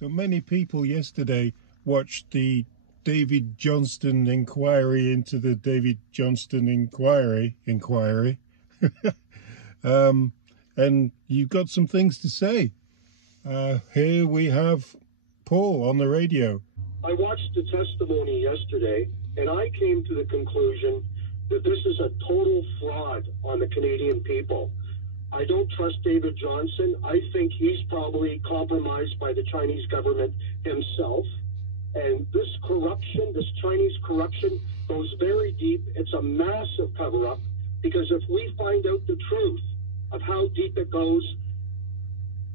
So many people yesterday watched the David Johnston inquiry into the David Johnston inquiry. And you've got some things to say. Here we have Paul on the radio. I watched the testimony yesterday, and I came to the conclusion that this is a total fraud on the Canadian people. I don't trust David Johnston. I think he's probably compromised by the Chinese government himself. And this corruption, this Chinese corruption, goes very deep. It's a massive cover-up, because if we find out the truth of how deep it goes,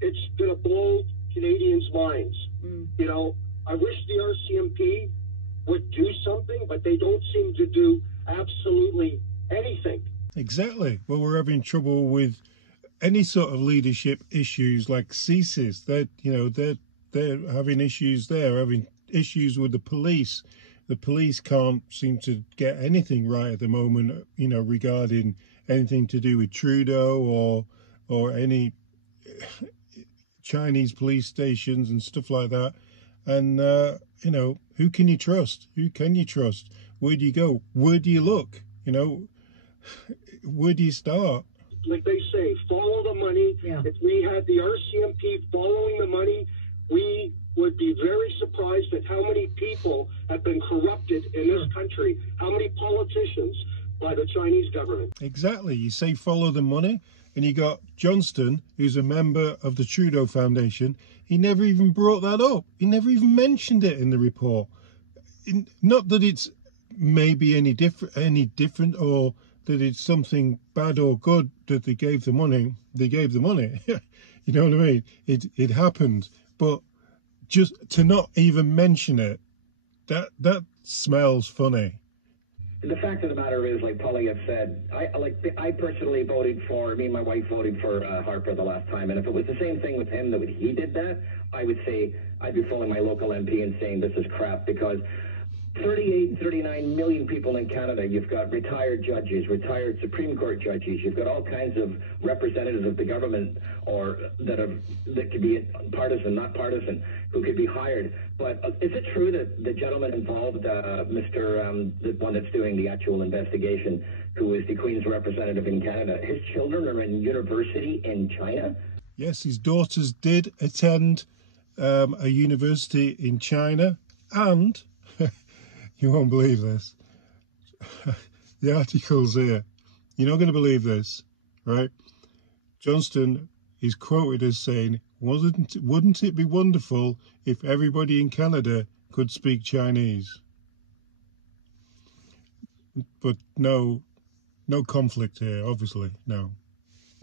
it's going to blow Canadians' minds. You know, I wish the RCMP would do something, but they don't seem to do absolutely anything. Exactly. Well, we're having trouble with any sort of leadership issues like CSIS. They're having issues there, having issues with the police. The police can't seem to get anything right at the moment, you know, regarding anything to do with Trudeau or any Chinese police stations and stuff like that. And, you know, who can you trust? Who can you trust? Where do you go? Where do you look? You know, where do you start? Like they say, follow the money. Yeah. If we had the RCMP following the money, we would be very surprised at how many people have been corrupted in this country, how many politicians by the Chinese government. Exactly. You say follow the money, and you got Johnston, who's a member of the Trudeau Foundation. He never even brought that up. He never even mentioned it in the report. Not that it's maybe any different, or that it's something bad or good that they gave the money. They gave the money. You know what I mean? It happened, but just to not even mention it, that smells funny. The fact of the matter is, like Polly had said, I personally voted for, me and my wife voted for Harper the last time, and if it was the same thing with him, that he did that, I would say, I'd be phoning my local MP and saying this is crap, because 38, 39 million people in Canada. You've got retired judges, retired Supreme Court judges. You've got all kinds of representatives of the government, or that could be partisan, not partisan, who could be hired. But is it true that the gentleman involved, the one that's doing the actual investigation, who is the Queen's representative in Canada, his children are in university in China? Yes, his daughters did attend a university in China, and you won't believe this. The article's here. You're not going to believe this, right? Johnston is quoted as saying, wouldn't it be wonderful if everybody in Canada could speak Chinese? But no conflict here, obviously, no.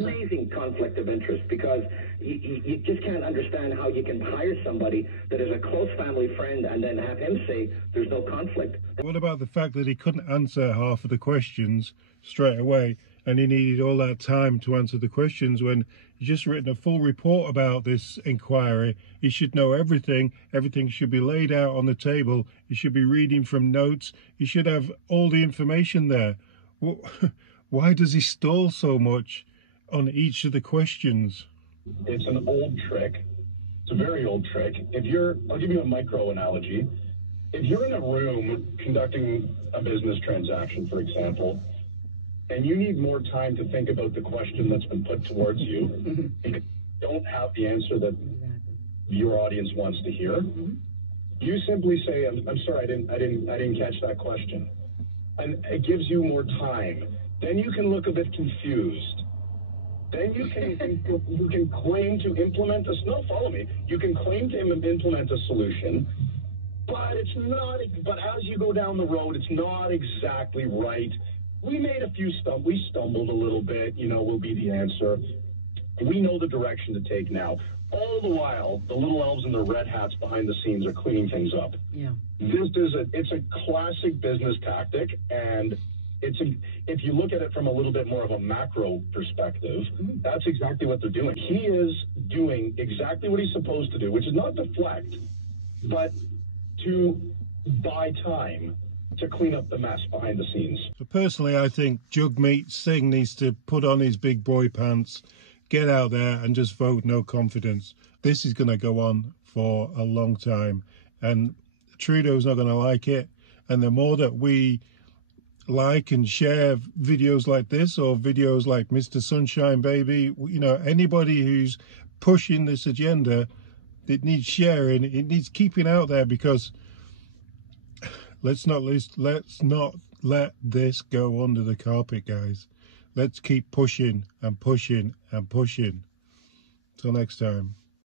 Amazing conflict of interest, because you just can't understand how you can hire somebody that is a close family friend and then have him say there's no conflict. What about the fact that he couldn't answer half of the questions straight away, and he needed all that time to answer the questions when he's just written a full report about this inquiry? He should know everything. Everything should be laid out on the table. He should be reading from notes. He should have all the information there. Why does he stall so much on each of the questions? It's an old trick. It's a very old trick. I'll give you a micro analogy. If you're in a room conducting a business transaction, for example, and you need more time to think about the question that's been put towards you, because you don't have the answer that your audience wants to hear, you simply say, I'm sorry, I didn't catch that question. And it gives you more time. Then you can look a bit confused. Then you can claim to implement follow me. You can claim to implement a solution, but it's not. But as you go down the road, it's not exactly right. We made we stumbled a little bit. You know, will be the answer. We know the direction to take now. All the while, the little elves in their red hats behind the scenes are cleaning things up. Yeah, it's a classic business tactic, and if you look at it from a little bit more of a macro perspective, that's exactly what they're doing. He is doing exactly what he's supposed to do, which is not deflect, but to buy time to clean up the mess behind the scenes. So personally, I think Jugmeat Singh needs to put on his big boy pants, get out there and just vote no confidence. This is going to go on for a long time, and Trudeau's not going to like it. And the more that we like and share videos like this, or videos like Mr. Sunshine Baby, you know, anybody who's pushing this agenda, it needs sharing, it needs keeping out there, because let's not let this go under the carpet, guys. Let's keep pushing and pushing and pushing. Till next time.